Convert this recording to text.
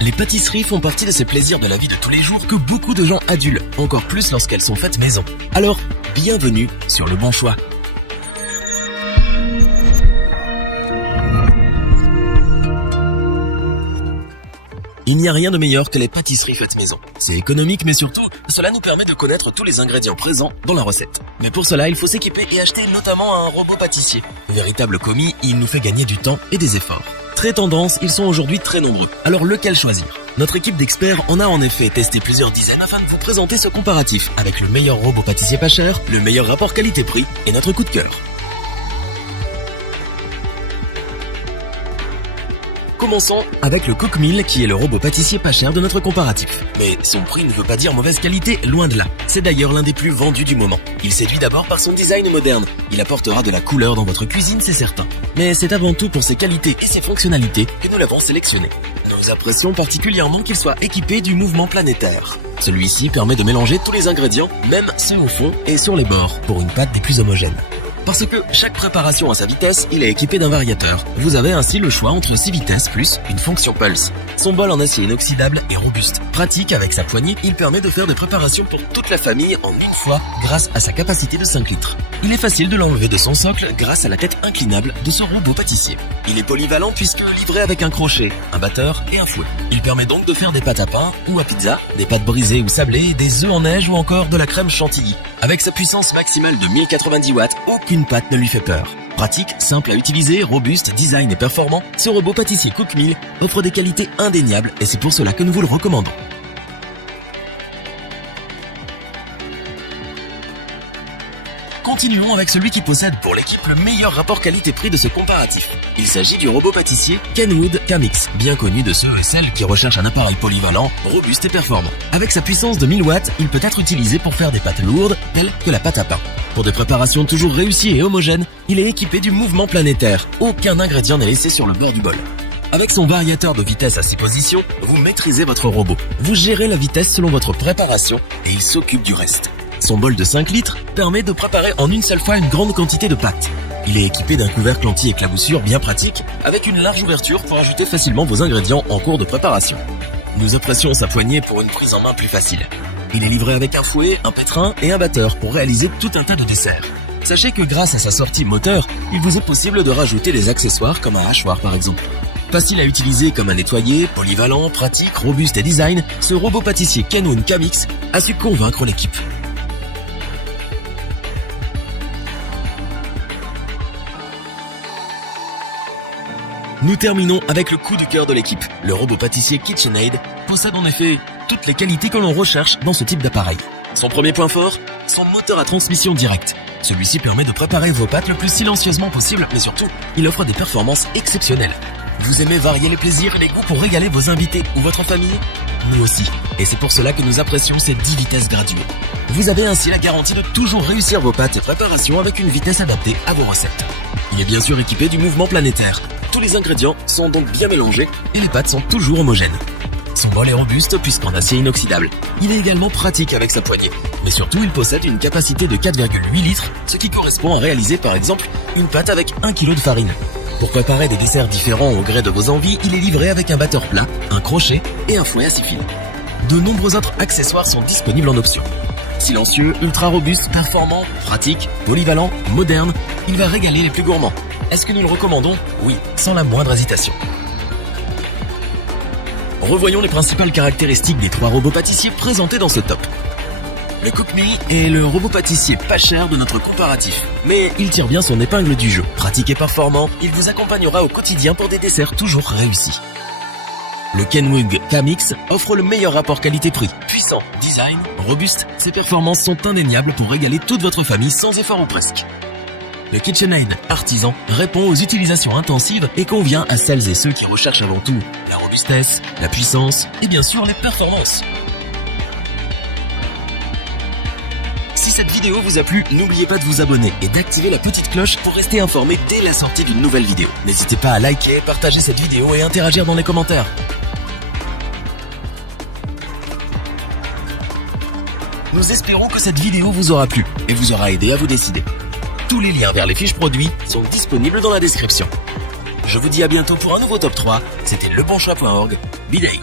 Les pâtisseries font partie de ces plaisirs de la vie de tous les jours que beaucoup de gens adulent, encore plus lorsqu'elles sont faites maison. Alors, bienvenue sur Le Bon Choix. Il n'y a rien de meilleur que les pâtisseries faites maison. C'est économique, mais surtout, cela nous permet de connaître tous les ingrédients présents dans la recette. Mais pour cela, il faut s'équiper et acheter notamment un robot pâtissier. Véritable commis, il nous fait gagner du temps et des efforts. Très tendance, ils sont aujourd'hui très nombreux. Alors lequel choisir? Notre équipe d'experts en a en effet testé plusieurs dizaines afin de vous présenter ce comparatif avec le meilleur robot pâtissier pas cher, le meilleur rapport qualité-prix et notre coup de cœur. Commençons avec le Cookmill qui est le robot pâtissier pas cher de notre comparatif. Mais son prix ne veut pas dire mauvaise qualité, loin de là. C'est d'ailleurs l'un des plus vendus du moment. Il séduit d'abord par son design moderne. Il apportera de la couleur dans votre cuisine, c'est certain. Mais c'est avant tout pour ses qualités et ses fonctionnalités que nous l'avons sélectionné. Nous apprécions particulièrement qu'il soit équipé du mouvement planétaire. Celui-ci permet de mélanger tous les ingrédients, même ceux au fond et sur les bords, pour une pâte des plus homogènes. Parce que chaque préparation a sa vitesse, il est équipé d'un variateur. Vous avez ainsi le choix entre 6 vitesses plus une fonction pulse. Son bol en acier inoxydable est robuste. Pratique avec sa poignée, il permet de faire des préparations pour toute la famille en une fois grâce à sa capacité de 5 litres. Il est facile de l'enlever de son socle grâce à la tête inclinable de ce robot pâtissier. Il est polyvalent puisque livré avec un crochet, un batteur et un fouet. Il permet donc de faire des pâtes à pain ou à pizza, des pâtes brisées ou sablées, des œufs en neige ou encore de la crème chantilly. Avec sa puissance maximale de 1090 watts, aucune pâte ne lui fait peur. Pratique, simple à utiliser, robuste, design et performant, ce robot pâtissier Cookmill offre des qualités indéniables et c'est pour cela que nous vous le recommandons. Continuons avec celui qui possède pour l'équipe le meilleur rapport qualité-prix de ce comparatif. Il s'agit du robot pâtissier Kenwood Camix, bien connu de ceux et celles qui recherchent un appareil polyvalent, robuste et performant. Avec sa puissance de 1000 watts, il peut être utilisé pour faire des pâtes lourdes, telles que la pâte à pain. Pour des préparations toujours réussies et homogènes, il est équipé du mouvement planétaire. Aucun ingrédient n'est laissé sur le bord du bol. Avec son variateur de vitesse à 6 positions, vous maîtrisez votre robot. Vous gérez la vitesse selon votre préparation et il s'occupe du reste. Son bol de 5 litres permet de préparer en une seule fois une grande quantité de pâtes. Il est équipé d'un couvercle anti-éclaboussure bien pratique, avec une large ouverture pour ajouter facilement vos ingrédients en cours de préparation. Nous apprécions sa poignée pour une prise en main plus facile. Il est livré avec un fouet, un pétrin et un batteur pour réaliser tout un tas de desserts. Sachez que grâce à sa sortie moteur, il vous est possible de rajouter des accessoires comme un hachoir par exemple. Facile à utiliser comme un nettoyer, polyvalent, pratique, robuste et design, ce robot pâtissier Kenwood Camix a su convaincre l'équipe. Nous terminons avec le coup du cœur de l'équipe. Le robot pâtissier KitchenAid possède en effet toutes les qualités que l'on recherche dans ce type d'appareil. Son premier point fort, son moteur à transmission directe. Celui-ci permet de préparer vos pâtes le plus silencieusement possible, mais surtout, il offre des performances exceptionnelles. Vous aimez varier les plaisirs et les goûts pour régaler vos invités ou votre famille? Nous aussi. Et c'est pour cela que nous apprécions ces 10 vitesses graduées. Vous avez ainsi la garantie de toujours réussir vos pâtes et préparations avec une vitesse adaptée à vos recettes. Il est bien sûr équipé du mouvement planétaire. Tous les ingrédients sont donc bien mélangés et les pâtes sont toujours homogènes. Son bol est robuste puisqu'en acier inoxydable. Il est également pratique avec sa poignée. Mais surtout, il possède une capacité de 4,8 litres, ce qui correspond à réaliser par exemple une pâte avec 1 kg de farine. Pour préparer des desserts différents au gré de vos envies, il est livré avec un batteur plat, un crochet et un fouet à 6 fils. De nombreux autres accessoires sont disponibles en option. Silencieux, ultra robuste, performant, pratique, polyvalent, moderne, il va régaler les plus gourmands. Est-ce que nous le recommandons? Oui, sans la moindre hésitation. Revoyons les principales caractéristiques des 3 robots pâtissiers présentés dans ce top. Le Cookmill est le robot pâtissier pas cher de notre comparatif, mais il tire bien son épingle du jeu. Pratique et performant, il vous accompagnera au quotidien pour des desserts toujours réussis. Le Kenwood Camix offre le meilleur rapport qualité-prix. Puissant, design, robuste, ses performances sont indéniables pour régaler toute votre famille sans effort ou presque. Le KitchenAid artisan répond aux utilisations intensives et convient à celles et ceux qui recherchent avant tout la robustesse, la puissance et bien sûr les performances. Si cette vidéo vous a plu, n'oubliez pas de vous abonner et d'activer la petite cloche pour rester informé dès la sortie d'une nouvelle vidéo. N'hésitez pas à liker, partager cette vidéo et interagir dans les commentaires. Nous espérons que cette vidéo vous aura plu et vous aura aidé à vous décider. Tous les liens vers les fiches produits sont disponibles dans la description. Je vous dis à bientôt pour un nouveau top 3. C'était lebonchoix.org. Bidei.